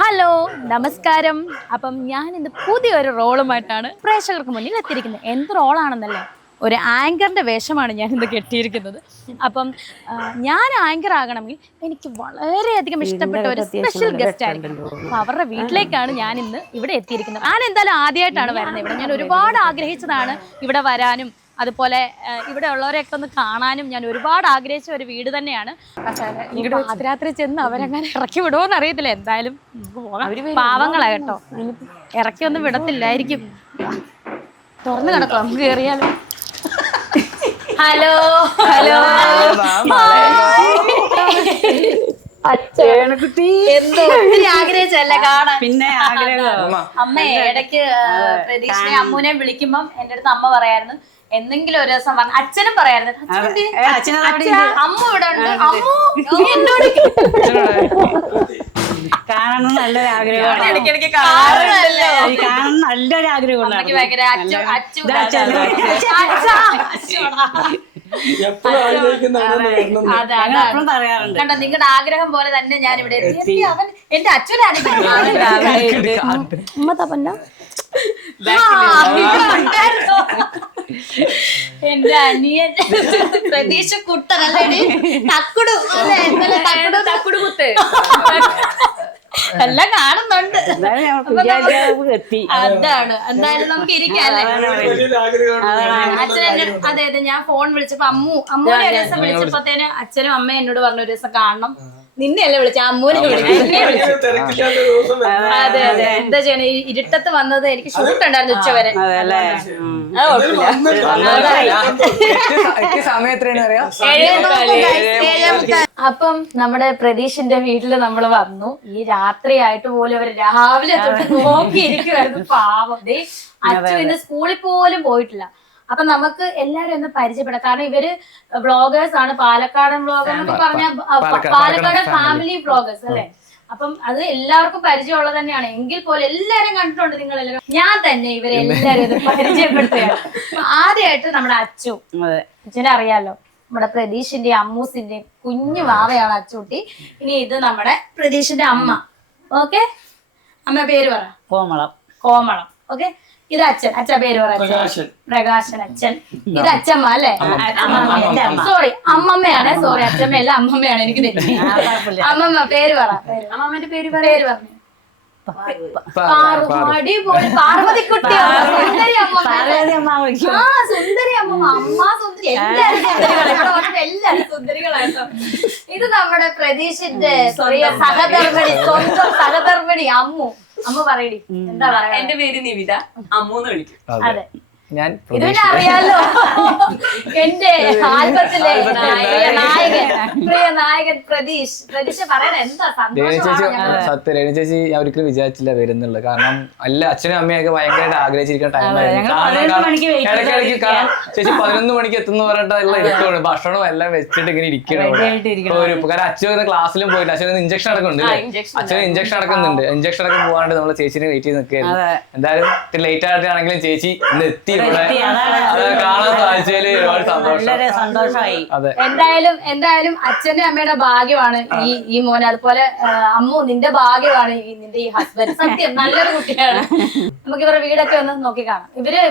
Hello നമസ്കാരം. അപ്പം ഞാൻ ഇന്ന് പുതിയൊരു റോളുമായിട്ടാണ് പ്രേക്ഷകർക്ക് മുന്നിൽ എത്തിയിരിക്കുന്നത്. എന്ത് റോളാണെന്നല്ലേ, ഒരു ആങ്കറിൻ്റെ വേഷമാണ് ഞാൻ ഇന്ന് കെട്ടിയിരിക്കുന്നത്. അപ്പം ഞാൻ ആങ്കർ ആകണമെങ്കിൽ എനിക്ക് വളരെയധികം ഇഷ്ടപ്പെട്ട ഒരു സ്പെഷ്യൽ ഗസ്റ്റ് ആയിരിക്കും. അപ്പം അവരുടെ വീട്ടിലേക്കാണ് ഞാൻ ഇന്ന് ഇവിടെ എത്തിയിരിക്കുന്നത്. ഞാൻ എന്തായാലും ആദ്യമായിട്ടാണ് വരുന്നത് ഇവിടെ. ഞാൻ ഒരുപാട് ആഗ്രഹിച്ചതാണ് ഇവിടെ വരാനും അതുപോലെ ഇവിടെ ഉള്ളവരെയൊക്കെ ഒന്ന് കാണാനും ഞാൻ ഒരുപാട് ആഗ്രഹിച്ച ഒരു വീട് തന്നെയാണ്. പാതിരാത്രി ചെന്ന് അവരങ്ങനെ ഇറക്കി വിടുമോന്ന് അറിയത്തില്ല. എന്തായാലും പാവങ്ങളാ കേട്ടോ, ഇറക്കി ഒന്നും വിടത്തില്ലായിരിക്കും. തുറന്നു കിടക്കാം, നമുക്ക് കയറിയാലോ. ഹലോ ഹലോ എന്തോ ഒത്തിരി ആഗ്രഹിച്ചല്ലേ കാണാൻ. പിന്നെ അമ്മ ഇടയ്ക്ക് പ്രതീക്ഷനെ അമ്മൂനെ വിളിക്കുമ്പം എന്റെ അടുത്ത് അമ്മ പറയായിരുന്നു എന്തെങ്കിലും ഒരു ദിവസം പറഞ്ഞു. അച്ഛനും പറയായിരുന്നു അമ്മ ഇവിടെ ഉണ്ട്, അമ്മു എന്നോട് കാണണം നല്ലൊരു ആഗ്രഹമാണ്. ഇടയ്ക്കിടയ്ക്ക് കാണാറുണ്ടല്ലോ. കാണണം നല്ലൊരു ആഗ്രഹമാണ്. ഭയങ്കര പറയാറുണ്ട്. കണ്ടോ, നിങ്ങളുടെ ആഗ്രഹം പോലെ തന്നെ ഞാൻ ഇവിടെ അവൻ എന്റെ അച്ഛനാണ്. എന്റെ അനിയൻ പ്രതീക്ഷ കുട്ടനല്ലേ, തക്കുടു തക്കുടു കുത്ത് എല്ലാം കാണുന്നുണ്ട്. അതാണ് എന്തായാലും നമുക്ക് ഇരിക്കാല്ലേ. അച്ഛൻ അതെ അതെ, ഞാൻ ഫോൺ വിളിച്ചപ്പോ അമ്മൂനെ ഒരു ദിവസം വിളിച്ചപ്പോത്തേന് അച്ഛനും അമ്മയും എന്നോട് പറഞ്ഞു ഒരു ദിവസം കാണണം. നിന്നെയല്ലേ വിളിച്ച, അമ്മൂനെ വിളിച്ചു. അതെ അതെ, എന്താ ചെയ്യണേ, ഇരുട്ടത്ത് വന്നത് എനിക്ക് ഷൂട്ട് ഉണ്ടായിരുന്നു ഉച്ചവരെ. അപ്പം നമ്മുടെ പ്രതീഷിന്റെ വീട്ടില് നമ്മള് വന്നു. ഈ രാത്രിയായിട്ട് പോലും അവര് രാവിലെ തൊട്ട് നോക്കിയിരിക്കുവായിരുന്നു. പാവം, അച്ഛൻ ഇന്ന് സ്കൂളിൽ പോലും പോയിട്ടില്ല. അപ്പൊ നമുക്ക് എല്ലാരും ഒന്ന് പരിചയപ്പെടാം. കാരണം ഇവര് വ്ളോഗേഴ്സ് ആണ്, പാലക്കാടൻ വ്ളോഗർ എന്നൊക്കെ പറഞ്ഞ പാലക്കാട് ഫാമിലി വ്ളോഗേഴ്സ് അല്ലെ. അപ്പം അത് എല്ലാവർക്കും പരിചയമുള്ളത് തന്നെയാണ്. എങ്കിൽ പോലും എല്ലാരും കണ്ടിട്ടുണ്ട് നിങ്ങളെല്ലാവരും. ഞാൻ തന്നെ ഇവരെ എല്ലാരും ഇത് പരിചയപ്പെടുത്തുകയാണ്. ആദ്യമായിട്ട് നമ്മുടെ അച്ഛനെ അറിയാലോ, നമ്മുടെ പ്രതീഷിന്റെ അമ്മൂസിന്റെ കുഞ്ഞു വാവയാണ് അച്ചൂട്ടി. ഇനി ഇത് നമ്മുടെ പ്രതീഷിന്റെ അമ്മ. ഓക്കെ, അമ്മ പേര് പറ. കോമളം. ഓക്കെ, ഇത് അച്ഛൻ പേര് പറ. പ്രകാശൻ അച്ഛൻ. ഇത് അച്ഛമ്മ അല്ലെ, സോറി അമ്മമ്മയാണ്. സോറി അച്ഛമ്മയല്ല, അമ്മമ്മയാണ്. എനിക്ക് തെറ്റി. അമ്മമ്മ പേര് പറ. അമ്മമ്മന്റെ പേര് പറഞ്ഞു. അടിപൊളി പാർവതിക്കുട്ടിയാണ്. സുന്ദരി അമ്മ. സുന്ദരി അമ്മ, അമ്മ സുന്ദരി. എല്ലാരും സുന്ദരികളായിട്ടോ. ഇത് നമ്മുടെ പ്രതീഷിന്റെ സഹധർമ്മിണി, സ്വന്തം സഹധർമ്മിണി അമ്മു. അമ്മ പറയടി, എന്താ പറയാ? എന്റെ പേര് നിവിത, അമ്മൂന്ന് വിളിക്കും. അതെ, ഇതിനെ അറിയാലോ. എന്റെ ആൽബത്തിലെ പ്രിയ നായകൻ പ്രതീഷ് പറയാൻ എന്താ സന്തോഷം. സത്യം രേണു ചേച്ചി ഞാൻ ഒരിക്കലും വിചാരിച്ചില്ല വരുന്നുള്ളത്. കാരണം എല്ലാ അച്ഛനും അമ്മയൊക്കെ ഭയങ്കരമായിട്ട് ആഗ്രഹിച്ചിരിക്കുന്ന ടൈമായിരുന്നു. ഇടയ്ക്കിടയ്ക്ക് കാരണം ചേച്ചി 11 മണിക്ക് എത്തുന്ന പറഞ്ഞിട്ടുള്ള ഇരിക്കുള്ളൂ. ഭക്ഷണവും എല്ലാം വെച്ചിട്ട് ഇങ്ങനെ ഇരിക്കണം. കാരണം അച്ഛൻ ക്ലാസ്സിലും പോയിട്ട് അച്ഛന് ഇഞ്ചക്ഷൻ അടക്കുന്നുണ്ട്. അച്ഛന് ഇഞ്ചക്ഷൻ അടക്കുന്നുണ്ട്. ഇഞ്ചക്ഷൻ അടക്കം പോകാണ്ട് നമ്മള് ചേച്ചിനെ വെയിറ്റ് ചെയ്ത് നിൽക്കുകയായിരുന്നു. എന്തായാലും ലേറ്റ് ആയിട്ടാണെങ്കിലും ചേച്ചി ഇന്ന് എത്തി. എന്തായാലും അച്ഛന്റെ അമ്മയുടെ ഭാഗ്യമാണ് ഈ മോൻ. അതുപോലെ അമ്മു, നിന്റെ ഭാഗ്യമാണ് നിന്റെ ഈ ഹസ്ബൻഡ്. സത്യം നല്ലൊരു കുട്ടിയാണ്. നമുക്ക് ഇവരുടെ വീടൊക്കെ ഒന്ന് നോക്കി കാണാം. ഇവരുടെ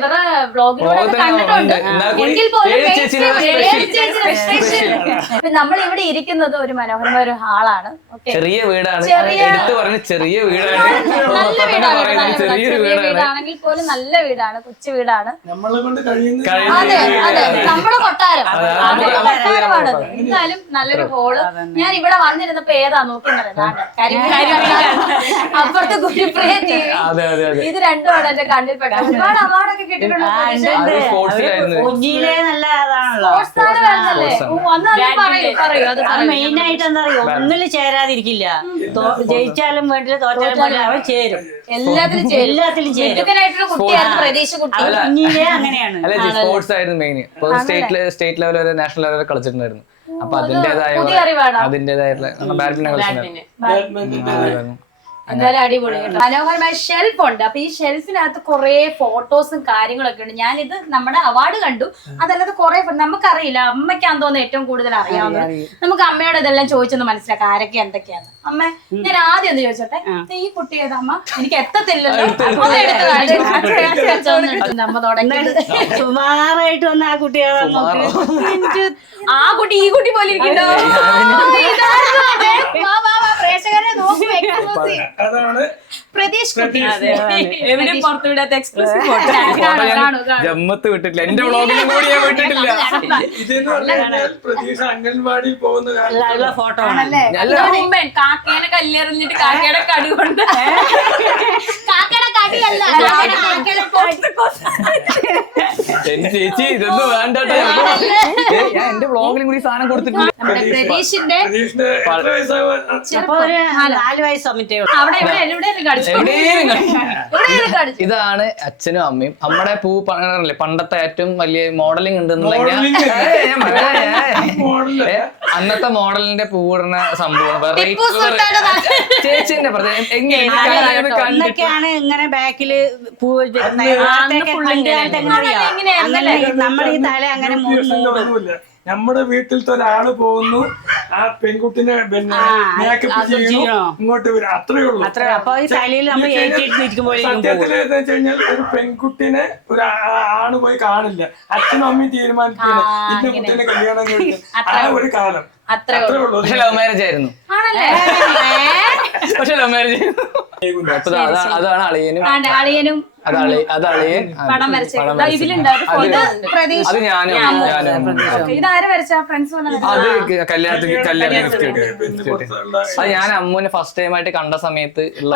വ്ളോഗിലൂടെ കണ്ടിട്ടുണ്ട്. എങ്കിൽ പോലും നമ്മൾ ഇവിടെ ഇരിക്കുന്നത് ഒരു മനോഹരമായ ഒരു ഹാളാണ്. ചെറിയ വീടാണ്, ചെറിയ വീടാണെങ്കിൽ പോലും നല്ല വീടാണ്, കൊച്ചു വീടാണ്. അതെ അതെ, നമ്മുടെ കൊട്ടാരം. കൊട്ടാരമാണത്. എന്തായാലും നല്ലൊരു ഹോള്. ഞാൻ ഇവിടെ വന്നിരുന്നപ്പോ ഏതാ നോക്കുന്നത്, അപ്പുറത്തെ ഗുരുപ്രിയ ടി വി. ഇത് രണ്ടുമാണ് എന്റെ കണ്ണിൽപ്പെട്ട. ഒരുപാട് അവാർഡൊക്കെ കിട്ടിയിട്ടുണ്ട്. മെയിൻ ആയിട്ട് എന്താ അറിയോ, ഒന്നില് ചേരാതിരിക്കില്ല. ജയിച്ചാലും വേണ്ടില്ല, തോറ്റാലും വേണ്ടില്ല, അവർ ചേരും. എല്ലാത്തിലും കുട്ടിയാണ് പ്രതീക്ഷ. കുട്ടി അങ്ങനെയാണ്. സ്പോർട്സ് ആയിരുന്നു മെയിൻ. സ്റ്റേറ്റ് ലെവൽ വരെ നാഷണൽ ലെവൽ വരെ കളിച്ചിട്ടുണ്ടായിരുന്നു. അപ്പൊ അതിന്റേതായിട്ടുള്ള ബാഡ്മിന്റൺ കളിച്ചിട്ടുണ്ടായിരുന്നു. എന്തായാലും അടിപൊളി കേട്ടോ. മനോഹരമായ ഷെൽഫ് ഉണ്ട്. അപ്പൊ ഈ ഷെൽഫിനകത്ത് കുറെ ഫോട്ടോസും കാര്യങ്ങളൊക്കെ ഉണ്ട്. ഞാനിത് നമ്മുടെ അവാർഡ് കണ്ടു, അതല്ലാതെ കുറെ നമുക്കറിയില്ല, അമ്മയ്ക്കാന്ന് തോന്നുന്നു ഏറ്റവും കൂടുതൽ അറിയാവുന്നത്. നമുക്ക് അമ്മയോട് ഇതെല്ലാം ചോദിച്ചൊന്ന് മനസ്സിലാക്കാം ആരൊക്കെ എന്തൊക്കെയാണ്. അമ്മ ഞാൻ ആദ്യം ഒന്ന് ചോദിച്ചോട്ടെ, ഈ കുട്ടി ഏതാ അമ്മ? എനിക്ക് എത്തത്തില്ലല്ലോ. അമ്മ തുടങ്ങിയത് സുമാറായിട്ട് വന്ന ആ കുട്ടികളെ ആ കുട്ടി ഈ കുട്ടി പോലെ ഇരിക്കണ്ടോ? പ്രേക്ഷകരെ നോക്കി അതാണ് പ്രതീഷ് കുട്ടി. എവിടെ പുറത്തുവിടാത്ത എക്സ്ക്ലൂസീവ് ഫോട്ടോ. ജമ്മത്ത് വിട്ടിട്ടില്ല, എന്റെ വ്ളോഗിലും കൂടി ഞാൻ വിട്ടിട്ടില്ല. ഇതെന്ന് പറഞ്ഞാൽ പ്രതീക്ഷ അംഗൻവാടി പോകുന്ന ഉള്ള ഫോട്ടോ ഉമ്മൻ കാക്കേനെ കല്ലെറിഞ്ഞിട്ട് കാക്കയുടെ കടി കൊണ്ട് കാക്കയുടെ കടിയല്ല, കാക്കയുടെ ചേച്ചി ഇതൊന്നും വേണ്ടട്ടോ. ഞാൻ എന്റെ വ്ളോഗിലും കൂടി സാധനം കൊടുത്തിട്ടുണ്ട്. നമ്മുടെ പ്രതീഷിന്റെ പ്രതീക്ഷിന്റെ എത്ര വയസ്സാവാൻ? അപ്പൊ ഒരു 4 വയസ്സ് അമ്മറ്റേ അവിടെ ഇവിടെ എവിടെയും കടിച്ചു. എവിടെയും എവിടെയും കടിച്ചു. ഇതാണ് അച്ഛനും അമ്മയും. നമ്മുടെ പൂ പറഞ്ഞല്ലേ പണ്ടത്തെ ഏറ്റവും വലിയ മോഡലിംഗ് ഉണ്ട് Modeling മോഡല്. അന്നത്തെ മോഡലിന്റെ പൂവിടുന്ന സംഭവം ടിപ്പു സുൽത്താന്റെ ചേച്ചിന്റെ അന്നൊക്കെയാണ് ഇങ്ങനെ ബാക്കില് അങ്ങനെ നമ്മുടെ ഈ തല അങ്ങനെ ഒന്നുമില്ല. നമ്മുടെ വീട്ടിലത്തെ ഒരാള് പോകുന്നു, ആ പെൺകുട്ടിനെ പിന്നെ മേക്കപ്പ് ചെയ്യണോ, ഇങ്ങോട്ട് വരും, അത്രേ ഉള്ളൂ. അപ്പൊ ഈ തലയിൽ നമ്മൾ സത്യത്തില് എന്താ വെച്ച് കഴിഞ്ഞാൽ ഒരു പെൺകുട്ടിനെ ഒരു ആണ് പോയി കാണില്ല, അച്ഛനും അമ്മയും തീരുമാനിക്കുകയാണ് ഇന്ന കുട്ടീനെ കല്യാണം കഴിക്കും. ആ ഒരു കാലം അത്രേ ഉള്ളൂ. പക്ഷെ ലവ് മാരേജ് ആയിരുന്നു. പക്ഷെ ലവ് മാരേജ് അതാണ് അളിയനും അളിയനും അതളിയൻ പടം വരച്ചത് ഇതിലുണ്ടാവും. അത് ഞാനും ഇതാര് വരച്ച ഫ്രണ്ട്സ് അത് കല്യാണത്തിന് ഗിഫ്റ്റ് കിട്ടി. അത് ഞാൻ അമ്മുവിനെ ഫസ്റ്റ് ടൈം ആയിട്ട് കണ്ട സമയത്ത് ഉള്ള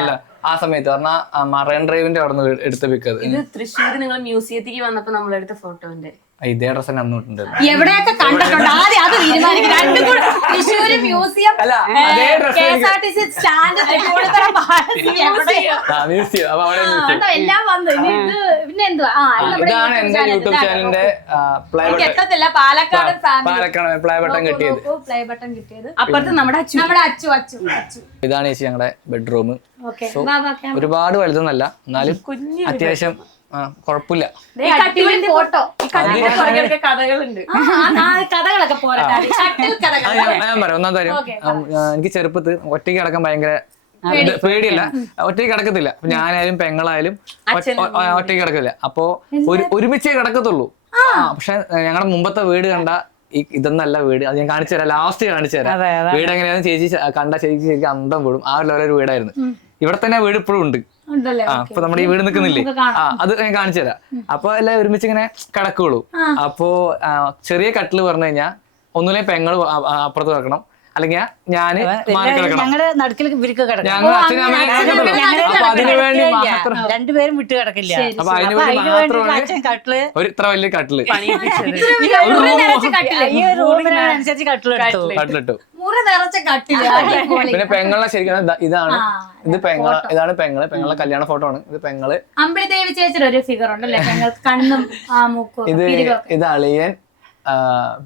അല്ല, ആ സമയത്ത് പറഞ്ഞാൽ മറൈൻ ഡ്രൈവിന്റെ അവിടെ നിന്ന് എടുത്ത പിക്ക്. അത് ഇത് തൃശ്ശൂർ നിങ്ങൾ മ്യൂസിയത്തിലേക്ക് വന്നപ്പോ നമ്മളെടുത്ത ഫോട്ടോന്റെ ഇതേ ഡ്രസ് തന്നെ അന്നിട്ടുണ്ട്. എവിടെയൊക്കെ കണ്ടിട്ടുണ്ട് ആദ്യം അത് തീരുമാനിക്കും. രണ്ടും കൂടെ തൃശ്ശൂര് മ്യൂസിയം, KSRTC സ്റ്റാൻഡ്, എല്ലാം വന്നു. പിന്നെ എന്തുവാ ഇതാണ് എന്റെ യൂട്യൂബ് ചാനലിന്റെ എത്തത്തില്ല. പാലക്കാട് പ്ലേ ബട്ടൺ കിട്ടിയത്. പ്ലേ ബട്ടൺ കിട്ടിയത് അപ്പുറത്ത് നമ്മുടെ അച്ചു. ഇതാണ് ചേച്ചി ഞങ്ങളുടെ ബെഡ്റൂം. ഓക്കെ, ഒരുപാട് വലുതൊന്നല്ല, എന്നാലും അത്യാവശ്യം കുഴപ്പമില്ല. ഫോട്ടോ കഥകളുണ്ട്. കഥകളൊക്കെ പോരട്ടെ. ഞാൻ പറയാം ഒന്നാം കാര്യം, എനിക്ക് ചെറുപ്പത്തിൽ ഒറ്റയ്ക്ക് കിടക്കാൻ ഭയങ്കര പേടിയല്ല, ഒറ്റയ്ക്ക് കിടക്കത്തില്ല. ഞാനായാലും പെങ്ങളായാലും ഒറ്റയ്ക്ക് കിടക്കില്ല. അപ്പൊ ഒരുമിച്ചേ കിടക്കത്തുള്ളൂ. പക്ഷെ ഞങ്ങളുടെ മുമ്പത്തെ വീട് കണ്ട ഇതൊന്നല്ല വീട്, അത് ഞാൻ കാണിച്ചു തരാം, ലാസ്റ്റ് കാണിച്ചു തരാം. വീട് എങ്ങനെയാണെന്ന് ചേച്ചി കണ്ട ചേച്ചി ശരിക്കും അന്തം വീടും. ആ ഒരു വീടായിരുന്നു. ഇവിടെ തന്നെ വീട് ഇപ്പോഴും ഉണ്ട്. അപ്പൊ നമ്മുടെ ഈ വീട് നിൽക്കുന്നില്ലേ, അത് ഞാൻ കാണിച്ചു തരാം. അപ്പൊ എല്ലാം ഒരുമിച്ച് ഇങ്ങനെ കിടക്കുള്ളൂ. അപ്പോ ചെറിയ കട്ടില് പറഞ്ഞു കഴിഞ്ഞാൽ ഒന്നുമില്ലെങ്കിൽ പെങ്ങള് അപ്പുറത്ത് കിടക്കണം, അല്ലെങ്കിൽ ഞാന് മാറി കിടക്കണം. ഞങ്ങൾ അച്ഛനും അമ്മയും അപ്പൊ അതിനു വേണ്ടി രണ്ടുപേരും വിട്ട് കിടക്കില്ല. അപ്പൊ അതിനു വേണ്ടി മാത്രമാണ് ഒരു ഇത്ര വലിയ കട്ടില് അനുസരിച്ച് കട്ടിലിട്ടു. പിന്നെ പെങ്ങളെ ശരിക്കും ഇതാണ് പെങ്ങളെ കല്യാണ ഫോട്ടോ ആണ്. ഇത് പെങ്ങള് അമ്പിളിദേവി ചേച്ചിയുടെ ഒരു ഫിഗർ ഉണ്ടല്ലേ, കണ്ണും മൂക്കും. ഇത് അളിയൻ,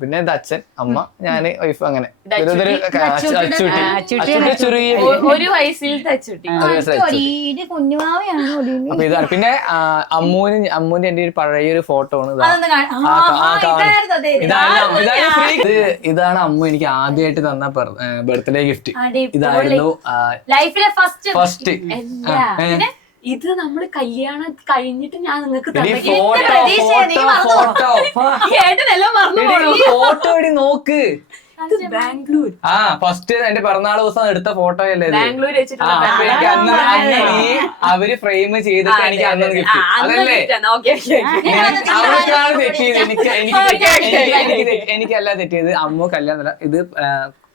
പിന്നെ ഇത് അച്ഛൻ, അമ്മ, ഞാന്, വൈഫ്. അങ്ങനെ ഒരു വയസ്സിൽ തച്ചുട്ടി. കുഞ്ഞുമാവയാണ്. ഇതാണ്. പിന്നെ അമ്മൂന്റെ എന്റെ ഒരു പഴയൊരു ഫോട്ടോ ആണ്. ഇതാണ് അമ്മ എനിക്ക് ആദ്യമായിട്ട് തന്ന ബർത്ത്ഡേ ഗിഫ്റ്റ്. ഇതായിരുന്നു ലൈഫിലെ ഫസ്റ്റ്. ഇത് നമ്മള് കല്യാണം കഴിഞ്ഞിട്ട് ഞാൻ നിങ്ങൾക്ക് ഫോട്ടോ നോക്ക്. ബാംഗ്ലൂർ ഫസ്റ്റ് എന്റെ പിറന്നാൾ ദിവസം എടുത്ത ഫോട്ടോ അല്ലേ ബാംഗ്ലൂർ അവര് ഫ്രെയിം ചെയ്തിട്ട് എനിക്ക് അന്ന് ഗിഫ്റ്റ്. അതല്ലേ അവർക്കാണ് തെറ്റിയത്, എനിക്കല്ല തെറ്റിയത്. അമ്മ കല്യാണം ഇത്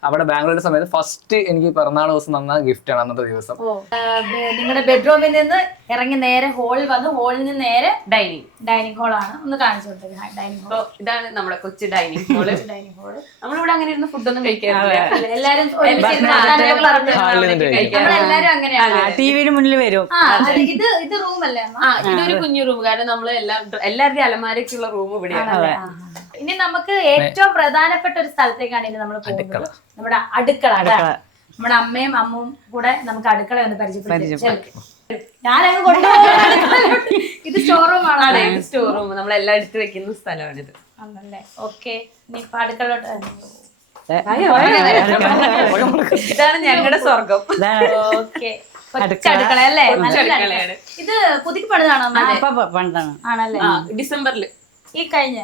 അവിടെ ബാംഗ്ലൂരിന്റെ സമയത്ത് ഫസ്റ്റ് എനിക്ക് പിറന്നാൾ ദിവസം തന്ന ഗിഫ്റ്റ് ആണ് അന്നത്തെ ദിവസം. നിങ്ങളുടെ ബെഡ്റൂമിൽ നിന്ന് ഇറങ്ങി നേരെ ഹോളിൽ വന്ന്, ഹോളിൽ നിന്ന് നേരെ ഡൈനിങ് ഹോളാണ്. ഒന്ന് കാണിച്ചു കൊടുത്തത് ഡൈനിങ് ഹോൾ. ഇതാണ് നമ്മുടെ കൊച്ചു ഡൈനിങ് ഹോള്. നമ്മളിവിടെ അങ്ങനെ ഇരുന്ന് ഫുഡൊന്നും കഴിക്കാറില്ല. എല്ലാരും നമ്മളെല്ലാരും അങ്ങനെയാണ്. ടിവിയുടെ മുന്നിൽ വരും. ഇത് റൂമല്ലേ? ഇതൊരു കുഞ്ഞു റൂം. കാരണം നമ്മള് എല്ലാവരുടെയും അലമാരക്കുള്ള റൂം ഇവിടെയാണ്. ഇനി നമുക്ക് ഏറ്റവും പ്രധാനപ്പെട്ട ഒരു സ്ഥലത്തേക്കാണ് ഇനി നമ്മൾ പോകുന്നത്. നമ്മുടെ അടുക്കള. നമ്മുടെ അമ്മയും അമ്മും കൂടെ നമുക്ക് അടുക്കള ഒന്ന് പരിചയപ്പെടുത്തി. ഞാനങ്ങ് കൊണ്ടുപോകും. ഇത് സ്റ്റോർ റൂം ആണോ? സ്റ്റോർ റൂം നമ്മളെല്ലാം എടുത്തു വെക്കുന്ന സ്ഥലമാണിത്. ആണല്ലേ? ഓക്കെ, ഇനി അടുക്കളോട്ട്. ഇതാണ് ഞങ്ങളുടെ സ്വർഗം. ഓക്കെ, അടുക്കള അല്ലേ? അടുക്കളയാണ്. ഇത് പുതുക്കി പണിതാണോ? പണ്ടാണ്. ആണല്ലേ? ഡിസംബറിൽ ഈ കഴിഞ്ഞ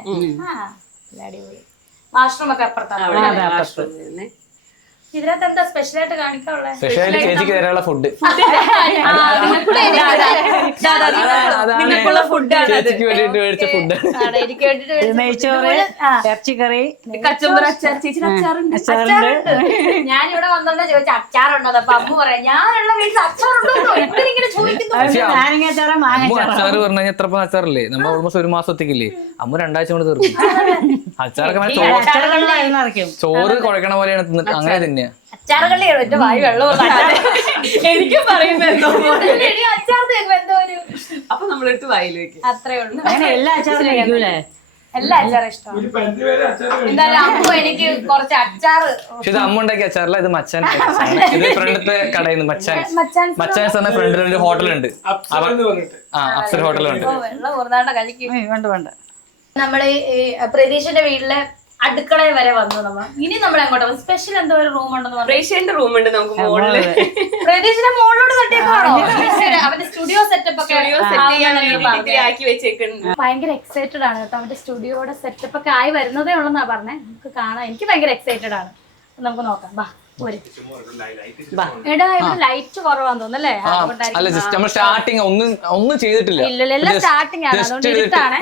അടിപൊളി. വാഷ്റൂം ഒക്കെ അപ്പുറത്താണ്. ഇതിനകത്ത് എന്താ സ്പെഷ്യൽ ആയിട്ട് കാണിക്കാനുള്ളത്? സ്പെഷ്യലായിട്ട് ചേച്ചിക്ക് തരാനുള്ള ഫുഡ് നിങ്ങൾക്കുള്ള ഫുഡാണ് ചേച്ചിക്ക് വേണ്ടിട്ട് മേടിച്ച ഫുഡ്. എനിക്ക് വേണ്ടിട്ട് നെയ്ച്ചോറ്, ഇറച്ചിക്കറി, കച്ചമ്പർ അച്ചാർ. ചേച്ചിയുടെ അച്ചാറുണ്ട്. ഞാനിവിടെ വന്നോണ്ടാ ചോദിച്ച അച്ചാറുണ്ടോ? അപ്പൊ അമ്മ പറയാം ഞാനുള്ള വീട്ടിൽ അച്ചാറുണ്ടോ ഇങ്ങനെ ചോദിക്കുന്നു. നാരങ്ങാച്ചാറ്, അമ്മ അച്ചാറ് പറഞ്ഞു കഴിഞ്ഞാൽ എത്ര അച്ചാറില്ലേ? നമ്മൾ ഓൾമോസ്റ്റ് ഒരു മാസത്തേക്കില്ലേ? അമ്മ 2 ആഴ്ച കൊണ്ട് തീർക്കും അച്ചാറൊക്കെ. ചോറ് കുഴക്കണ പോലെയാണ് തിന്നിട്ട് അങ്ങനെ തന്നെയാ. അച്ചാറുകളെ എന്റെ വായി വെള്ളം എനിക്ക് പറയുമ്പോ അച്ചാർ എന്തോ ഒരു അപ്പൊ നമ്മളെടുത്ത് വായിൽ വെക്കും. അത്രേ ഉള്ളൂ. അങ്ങനെ എല്ലാ അച്ചാറും കഴിക്കൂലേ? എല്ലാ അച്ചാറും ഇഷ്ടമാണ്. ഒരു പരിധി വരെ അച്ചാറ് എന്തായാലും അമ്മ എനിക്ക് കുറച്ച് അച്ചാറ്. പക്ഷെ ഇത് അമ്മ ഉണ്ടാക്കിയ അച്ചാറില്ല, ഇത് മച്ചാൻ. ഇത് ഫ്രണ്ടിലത്തെ കടയിൽ നിന്ന് മച്ചാൻ പറഞ്ഞ ഫ്രണ്ടിൽ ഒരു ഹോട്ടലുണ്ട്. അപ്സര എന്ന് പറഞ്ഞിട്ട്. അപ്സര ഹോട്ടലുണ്ട്. വെള്ളം ഊർന്നാണ്ട കഴിക്കും. വേണ്ട. നമ്മള് ഈ പ്രതീഷിന്റെ വീട്ടിലെ അടുക്കളയിൽ വരെ വന്നു. നമ്മൾ ഇനി നമ്മൾ അങ്ങോട്ട് സ്പെഷ്യൽ എന്തോ ഒരു റൂം ഉണ്ടെന്ന് പറഞ്ഞു. റേഷ്യന്റെ റൂം ഉണ്ട് നമുക്ക് മുകളില്. പ്രതീഷിന്റെ മുകളിലോട്ട് തട്ടിയേക്കാണോ? അവന്റെ സ്റ്റുഡിയോ സെറ്റപ്പ് ഒക്കെ ആക്കി വെച്ചേക്കുന്നു. ഭയങ്കര എക്സൈറ്റഡ് ആണ് കേട്ടോ. അവന്റെ സ്റ്റുഡിയോയുടെ സെറ്റപ്പ് ഒക്കെ ആയി വരുന്നതേ ഉള്ളെന്നാ പറഞ്ഞേ. നമുക്ക് കാണാം. എനിക്ക് ഭയങ്കര എക്സൈറ്റഡ് ആണ്. നമുക്ക് നോക്കാം. ബാ എടാ ഇവിടെ ലൈറ്റ് കുറവാന്ന് തോന്നുന്നല്ലേ? അല്ല ജസ്റ്റ് നമ്മൾ സ്റ്റാർട്ടിങ് ഒന്നും ചെയ്തിട്ടില്ല. ഇല്ലല്ല സ്റ്റാർട്ടിങ് ആണ്. അതുകൊണ്ട് ഇരുട്ടാണ്.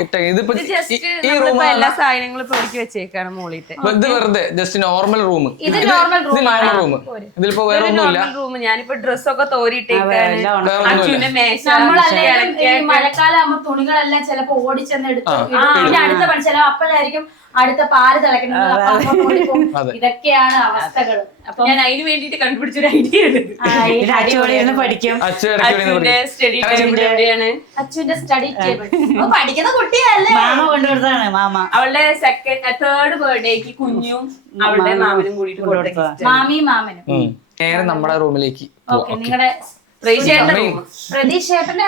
ഈ റൂം എല്ലാ സാധനങ്ങളും ഇപ്പൊ ഒരുക്കി വെച്ചേക്കാണ് മുകളിൽ. ഇത് വെറുതെ ജസ്റ്റ് നോർമൽ റൂം. ഇത് നോർമൽ റൂം. ഇതിലിപ്പോ വേറെ ഒന്നുമില്ല. റൂം ഞാനിപ്പോ ഡ്രസ്സൊക്കെ തോരിട്ടേക്കാണ്. അച്ഛന്റെ മേശ. നമ്മളല്ലെങ്കിലും ഈ മഴക്കാലം ആകുമ്പോ തുണികളെല്ലാം ചിലപ്പോ ഓടിച്ചെന്ന് എടുത്തു. പിന്നെ അടുത്ത പണി ചിലപ്പോ അപ്പോഴായിരിക്കും അടുത്ത പാല് തിളക്കുന്നത്. ഇതൊക്കെയാണ് അവസ്ഥകൾ. അപ്പൊ ഞാൻ അതിന് വേണ്ടിട്ട് കണ്ടുപിടിച്ചൊരു ഐഡിയ പഠിക്കും. അച്ഛന്റെ സ്റ്റഡി ടേബിൾ പഠിക്കുന്ന കുട്ടിയല്ലേ? മാമ കൊണ്ടുകൊടുത്താണ്. മാമ അവളുടെ തേർഡ് ബർത്ത്ഡേക്ക് കുഞ്ഞും അവളുടെ മാമനും കൂടിയിട്ട് കൊടുത്ത മാമിയും മാമനും. നേരെ നമ്മുടെ റൂമിലേക്ക്. ഓക്കെ, നിങ്ങളുടെ പ്രതീക്ഷേട്ടന്റെ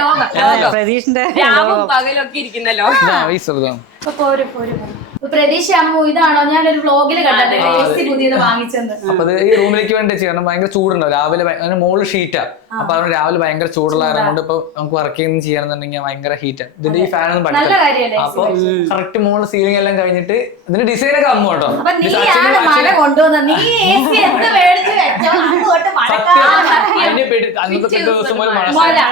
ലോകം. പ്രതീഷിന്റെ രാവും പകലൊക്കെ ഇരിക്കുന്നല്ലോ. പ്രതീക്ഷ അമ്മു ഇതാണോ? ഞാനൊരു വ്ലോഗില് കണ്ടിട്ടുണ്ട് AC പുതിയത് വാങ്ങിച്ചെന്ന്. അപ്പൊ അത് ഈ റൂമിലേക്ക് വേണ്ടി ചെയ്യണം. ഭയങ്കര ചൂടുണ്ടാവും രാവിലെ. മോള് ഷീറ്റാ. അപ്പൊ അതുകൊണ്ട് രാവിലെ ഭയങ്കര ചൂടുള്ള കൊണ്ട് ഇപ്പൊ നമുക്ക് വർക്ക് ചെയ്യുന്ന ചെയ്യണമെന്നുണ്ടെങ്കിൽ ഭയങ്കര ഹീറ്റാ. ഇതിന്റെ ഈ ഫാൻ ഒന്നും പഠിക്കാം. അപ്പൊ കറക്റ്റ് മോള് സീലിംഗ് എല്ലാം കഴിഞ്ഞിട്ട് ഇതിന്റെ ഡിസൈൻ ഒക്കെ അമ്മ കേട്ടോ. മഴ കൊണ്ടുവന്ന നീ AC എന്ത് മേടിച്ച് വെച്ചോ? അന്നത്തെ ദിവസം പോലെ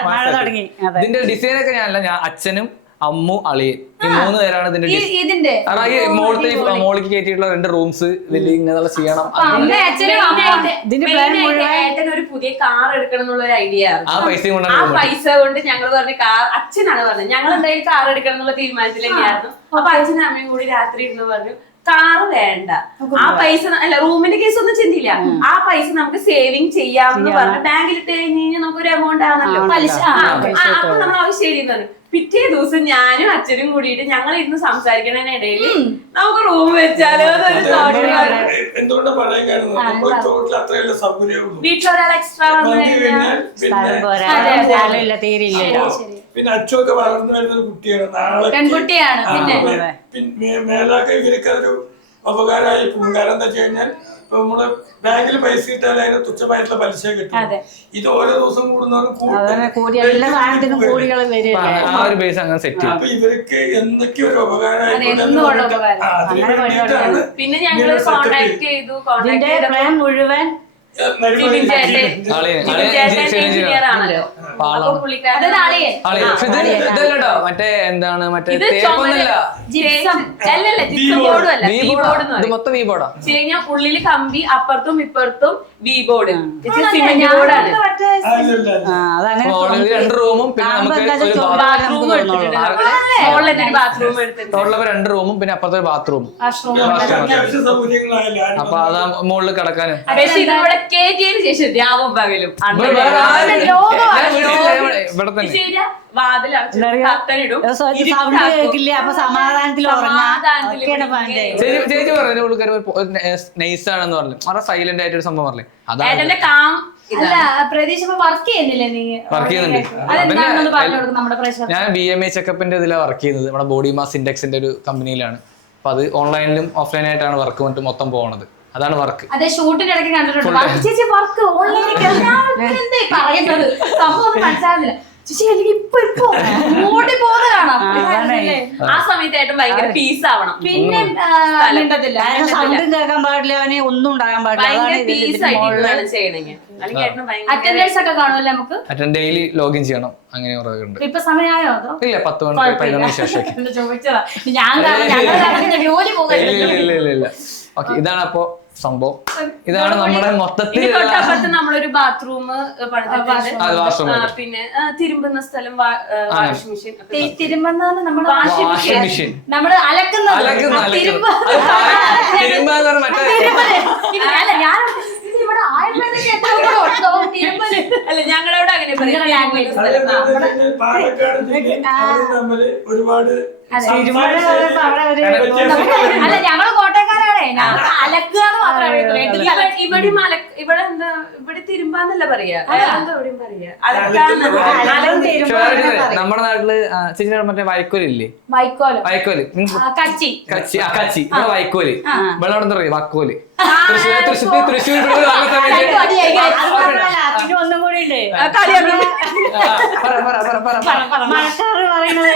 മഴ തുടങ്ങി. ഇതിന്റെ ഡിസൈൻ ഒക്കെ ഞാൻ അച്ഛനും അമ്മു അളിയൻ ഈ 3 പേരാണ് ഇതിന്റെ മോളിക്ക് കയറ്റിയിട്ടുള്ള 2 റൂംസ്. ഇതിൽ ഇങ്ങനെ ചെയ്യണം. ഏട്ടൻ ഒരു പുതിയ കാർ എടുക്കണം എന്നുള്ള ഒരു ഐഡിയ. ആ പൈസ കൊണ്ട് ഞങ്ങൾ പറഞ്ഞ കാർ അച്ഛനാണ് പറഞ്ഞത്. ഞങ്ങൾ എന്തായാലും കാർ എടുക്കണം എന്നുള്ള തീരുമാനത്തിൽ തന്നെയായിരുന്നു. അപ്പൊ അച്ഛനും അമ്മയും കൂടി രാത്രി ഇരുന്ന് പറഞ്ഞു കാറ് വേണ്ട, ആ പൈസ അല്ല റൂമിന്റെ കേസ് ഒന്നും ചിന്തില്ല, ആ പൈസ നമുക്ക് സേവിങ് ചെയ്യാമെന്ന് പറഞ്ഞു ബാങ്കിൽ ഇട്ട് കഴിഞ്ഞ് കഴിഞ്ഞാൽ നമുക്കൊരു എമൗണ്ട് ആണല്ലോ പലിശ. അപ്പൊ നമ്മൾ ആവശ്യം പിറ്റേ ദിവസം ഞാനും അച്ഛനും കൂടിയിട്ട് ഞങ്ങൾ ഇരുന്ന് സംസാരിക്കുന്നതിനിടയിൽ നമുക്ക് റൂം വെച്ചാലോ എന്തുകൊണ്ടാ പറയാൻ വീട്ടിലൊരാൾ എക്സ്ട്രാ വന്നു കഴിഞ്ഞാൽ പിന്നെ അച്ഛനൊക്കെ വളർന്നു വരുന്ന ഒരു കുട്ടിയാണ്. നാളെ മേലാക്ക ഇവർക്ക് അതൊരു ഉപകാരമായി പോകും. കാരണം എന്താ വെച്ച് കഴിഞ്ഞാൽ ഇപ്പൊ നമ്മള് ബാങ്കിൽ പൈസ ഇട്ടാൽ അതിന് തുച്ഛമായിട്ടുള്ള പലിശ കിട്ടും. ഇത് ഓരോ ദിവസം കൂടുന്നവരും അപ്പൊ ഇവർക്ക് എന്തൊക്കെയോ ഒരു ഉപകാരമായി. പിന്നെ ഞങ്ങൾ കോണ്ടാക്ട് ചെയ്തു. കോണ്ടാക്ട് മുഴുവൻ മറ്റേ എന്താണ് മറ്റേ മൊത്തം വി ബോർഡാ. ഉള്ളില് കമ്പി അപ്പുറത്തും ഇപ്പുറത്തും വി ബോർഡ് സിമന്റ് ബോർഡാണ്. 2 റൂമും പിന്നെ ബാത്റൂം എടുത്തിട്ടുണ്ട്. ബാത്റൂം എടുത്തിട്ടുണ്ട്. ടോട്ടൽ 2 റൂമും പിന്നെ അപ്പുറത്തെ ഒരു ബാത്റൂം. അപ്പൊ അതാ മുകളിൽ കിടക്കാനും. പക്ഷെ ഇതിവിടെ കേറ്റിയതിന് ശേഷം രാവും പകലും വേറെ ആരും- ഞാൻ വീട്ടിലില്ല, ഇവിടെ തന്നെ. വാതിലിടും സൗണ്ട് കേൾക്കില്ല, അപ്പൊ സമാധാനത്തിൽ ഉറങ്ങാം. ഒക്കെയാണ് പറഞ്ഞത്. ചേച്ചി പറഞ്ഞു നൈസാണെന്ന് പറഞ്ഞു. വളരെ സൈലന്റ് ആയിട്ട് ഒരു സംഭവം പറഞ്ഞേ. അതാണ് ഏട്ടന്റെ കാം അല്ല പ്രതീക്ഷ ഇപ്പൊ വർക്ക് ചെയ്യുന്നില്ലേ നീ? വർക്ക് ചെയ്യുന്നുണ്ട്. അതെന്താണെന്ന് പറഞ്ഞു കൊടുക്കും നമ്മുടെ പ്രേക്ഷകർ. ഞാൻ BMI ചെക്കപ്പിന്റെ ഇതിലാണ് വർക്ക് ചെയ്യുന്നത്. നമ്മുടെ ബോഡി മാസ് ഇൻഡെക്സിന്റെ ഒരു കമ്പനിയിലാണ്. അപ്പൊ അത് ഓൺലൈനിലും ഓഫ്ലൈനായിട്ടാണ് വർക്ക് കൊണ്ട് മൊത്തം പോകുന്നത്. അതാണ് വർക്ക്. അതെ, ഷൂട്ടിന്റെ ഇടയ്ക്ക് കണ്ടിട്ടുണ്ട്. വർക്ക് ചേച്ചി വർക്ക് ഓൺലൈനിൽ എന്താ പറയുന്നത്? സംഭവം ഒന്നും മനസ്സിലാകുന്നില്ല ചേച്ചി. അല്ലെങ്കിൽ ഇപ്പൊ ഓടി പോകുന്ന കാണാം. ആ സമയത്തായിട്ടും ഭയങ്കര പീസ് ആവണം. പിന്നെ മിണ്ടത്തില്ല. സൗണ്ടും കേൾക്കാൻ പാടില്ല, അവന് ഒന്നും ഉണ്ടാകാൻ പാടില്ല. ഭയങ്കര പീസ് ആയിട്ട് ചെയ്യണമെങ്കിൽ അല്ലെങ്കിൽ ഏട്ടന് ഭയങ്കര അറ്റൻഡൻസ് ഒക്കെ കാണുമല്ലേ നമുക്ക്? ഡെയിലി ലോഗിൻ ചെയ്യണം. അങ്ങനെ കുറേ ഉണ്ട്. ഇപ്പൊ സമയമായോ അതോ? ഇല്ല, 10 മണി 11 ശേഷം. ചോദിച്ചതാ. ഞങ്ങൾ ജോലി പോകുന്നില്ല. ഇല്ല. ഓക്കെ, ഇതാണ് അപ്പോ സംഭവം. ഇതാണ് നമ്മുടെ മൊത്തത്തിൽ തൊട്ടപ്പുറത്ത് നമ്മളൊരു ബാത്റൂം വാഷ്റൂം, പിന്നെ തിരുമ്പുന്ന സ്ഥലം, വാഷിംഗ് മെഷീൻ. തിരുമ്പെന്നാണ് നമ്മള് വാഷിംഗ് മെഷീൻ. നമ്മള് അലക്കുന്നത്. അല്ല ഞാൻ ഇവിടെ ആയുർവേദಕ್ಕೆ ഉണ്ടോ തിരുമ്പല്? അല്ല ഞങ്ങളവിടെ അങ്ങനെ പറയും. പാലക്കാട് ജില്ലയിൽ തമ്മില് ഒരുപാട് അല്ല ഞങ്ങള് കോട്ടയക്കാരാണേ. ഞങ്ങൾ അലക്കുക എന്ന് മാത്രമേ അറിയത്തുള്ളൂ. ഇവിടെ എന്താ ഇവിടെ തിരുമ്പാന്നല്ല പറയാ, എന്താ ഇവിടെയും പറയാ നമ്മുടെ നാട്ടില് ചേച്ചിയുടെ മറ്റേ വൈക്കോലില്ലേ? വൈക്കോലോ വൈക്കോല് മീൻസ് കച്ചി. കച്ചി. ഇവിടെ വൈക്കോല്. വെള്ളം എന്താ പറയാ? വക്കോല്. തൃശ്ശൂർ വന്ന സമയത്ത് പിന്നെ ഒന്നും കൂടി ഉണ്ട്, മഴക്കാറ് പറയുന്നത്.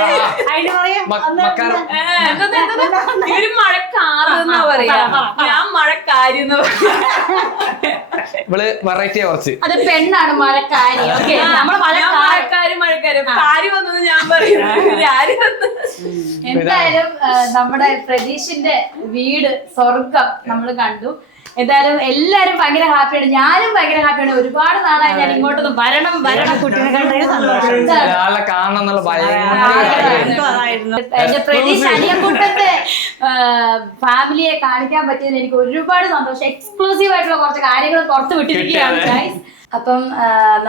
അതിന് പറയും മക്കാറ്. ഇവര് മഴക്കാറെന്നാ പറയാ, ഞാൻ മഴക്കാരി എന്ന് പറയാ. ഇവള് വെറൈറ്റിയാ കുറച്ച്. അത് പെണ്ണാണ് മഴക്കാരി. ഓക്കെ, നമ്മള് മഴക്കാര് കാരി വന്നത് ഞാൻ പറയുന്നത് ആര് വന്നു. എന്തായാലും നമ്മുടെ പ്രതീഷിന്റെ വീട് സ്വർഗം നമ്മൾ കണ്ടു. എന്തായാലും എല്ലാരും ഭയങ്കര ഹാപ്പിയാണ്. ഞാനും ഭയങ്കര ഹാപ്പിയാണ്. ഒരുപാട് നാളായി ഞാൻ ഇങ്ങോട്ടൊന്ന് വരണം കുട്ടിനെ കണ്ടതിന് സന്തോഷം. ഒരാളെ കാണണം എന്നുള്ള എന്റെ പ്രതീഷ് അനിയൻകുട്ടന്റെ ഫാമിലിയെ കാണിക്കാൻ പറ്റിയതിൽ എനിക്ക് ഒരുപാട് സന്തോഷം. എക്സ്ക്ലൂസീവ് ആയിട്ടുള്ള കുറച്ച് കാര്യങ്ങൾ പുറത്ത് വിട്ടിരിക്കുകയാണ് ഗൈസ്. അപ്പം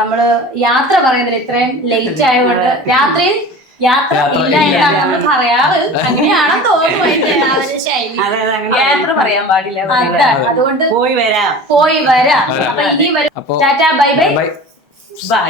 നമ്മള് യാത്ര പറയുന്നില്ല, ഇത്രയും ലേറ്റ് ആയതുകൊണ്ട് രാത്രിയിൽ യാത്ര ഇല്ല എന്നാണ് നമ്മൾ പറയാറ്. അങ്ങനെയാണെന്ന് തോന്നുന്നു അതിന്റെ ആ ഒരു ശൈലി. യാത്ര പറയാൻ പാടില്ല. അതുകൊണ്ട് പോയി വരാം. അപ്പൊ ഇനി വരും. Tata, bye bye. ബൈ.